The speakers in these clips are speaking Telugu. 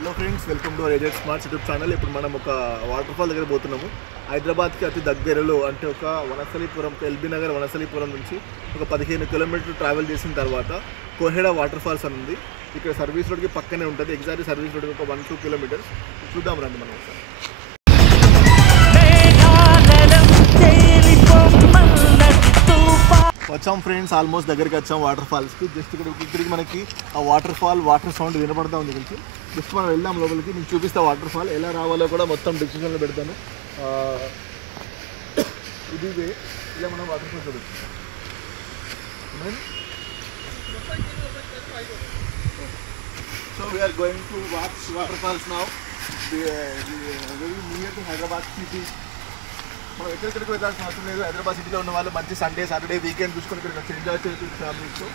Hello friends, welcome to AZ smarts YouTube channel. ఇప్పుడు మనం ఒక వాటర్ ఫాల్ దగ్గర పోతున్నాము. హైదరాబాద్కి అతి దగ్గరలో, అంటే ఒక వనస్థలీపురం, ఎల్బీ నగర్ వనస్థలీపురం నుంచి ఒక 15 కిలోమీటర్లు ట్రావెల్ చేసిన తర్వాత కోహెడా వాటర్ ఫాల్స్ అని ఉంది. ఇక్కడ సర్వీస్ రోడ్కి పక్కనే ఉంటుంది. ఎగ్జాక్ట్లీ సర్వీస్ రోడ్కి ఒక 1-2 కిలోమీటర్స్. చూద్దాం రండి మనం ఒకసారి. వచ్చాం ఫ్రెండ్స్, ఆల్మోస్ట్ దగ్గరికి వచ్చాం వాటర్ ఫాల్స్కి. జస్ట్ ఇక్కడ తిరిగి మనకి ఆ వాటర్ సౌండ్ వినపడతా ఉంది. గురించి జస్ట్ మనం వెళ్దాం లోపలికి. మీకు చూపిస్తా వాటర్ ఫాల్ ఎలా రావాలో కూడా మొత్తం డిస్క్రిప్షన్లో పెడతాను. ఇది ఇలా మనం వాటర్ ఫాల్ చూడొచ్చు. So we are going to watch water falls now. Very near to Hyderabad city. మనం ఎక్కడికి వెళ్ళాల్సిన అవసరం లేదు. హైదరాబాద్ సిటీలో ఉన్న వాళ్ళు మంచి సండే, సాటర్డే, వీకెండ్ చూసుకొని ఇక్కడికి వచ్చి ఎంజాయ్ చేయొచ్చు ఫ్యామిలీతో.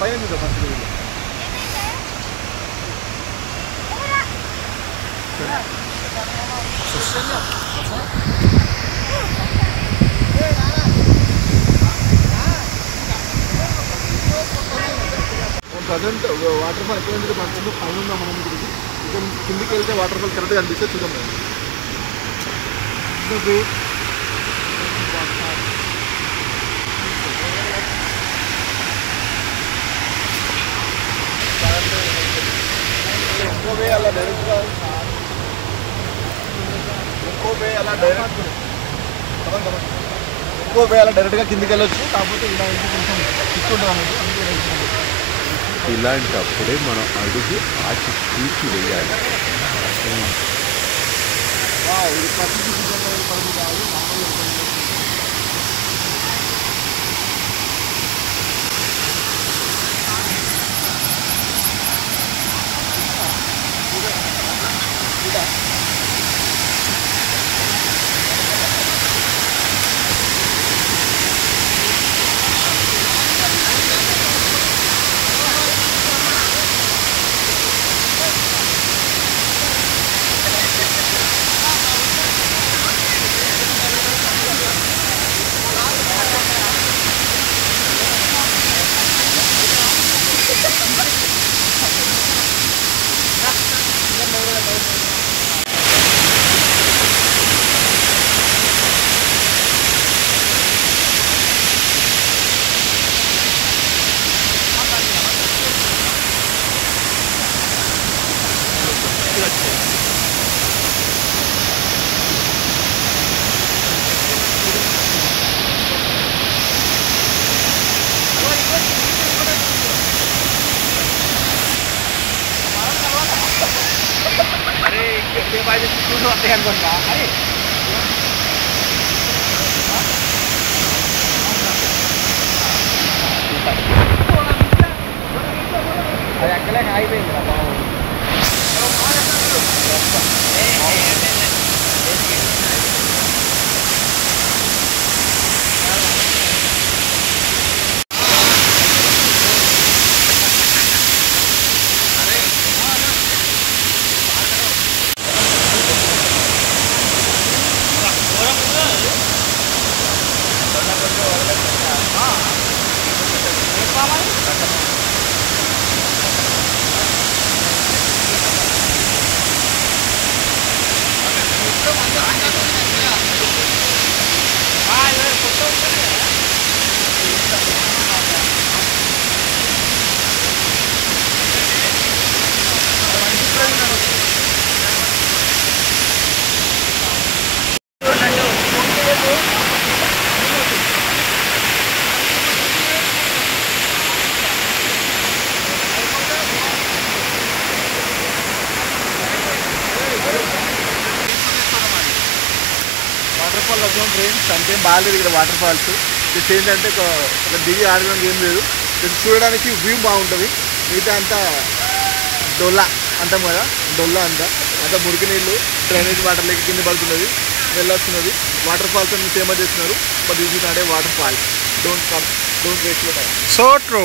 పైన చూద్దాం ఫస్ట్. ప్రజెంట్ వాటర్ ఫాల్ ఎక్కడ నుంచి పడుతుందో పైన ఉందా మనం గురించి. ఇక్కడ నుంచి కిందికి వెళ్తే వాటర్ ఫాల్ కరెక్ట్గా అనిపిస్తే చూద్దాం. అలా డైరెక్ట్గా కిందికి వెళ్ళొచ్చు. కాకపోతే ఇలా కొంచెం చిక్కుంటాం. ఇలాంటప్పుడే మనం అడుగు ఆచి తీర్చి వేయాలి. అది అక్కడే ఆగిపోయింది రా బాబు. వాటర్ ఫాల్ వచ్చాం ఫ్రెండ్స్. అంతేం బాగాలేదు ఇక్కడ వాటర్ ఫాల్స్. జస్ట్ ఏంటంటే ఒక దిగి ఆడడానికి ఏం లేదు. జస్ట్ చూడడానికి వ్యూ బాగుంటుంది. మిగతా అంతా డొల్లా అంటాం కదా, డొల్లా అంతా మురికి నీళ్ళు డ్రైనేజ్ వాటర్ లెక్క కింద పడుతున్నది. స్మెల్ వస్తున్నది. వాటర్ ఫాల్స్ అని ఫేమస్ చేస్తున్నారు, బట్ ఇది not a water falls. Don't come, don't waste your time. So true.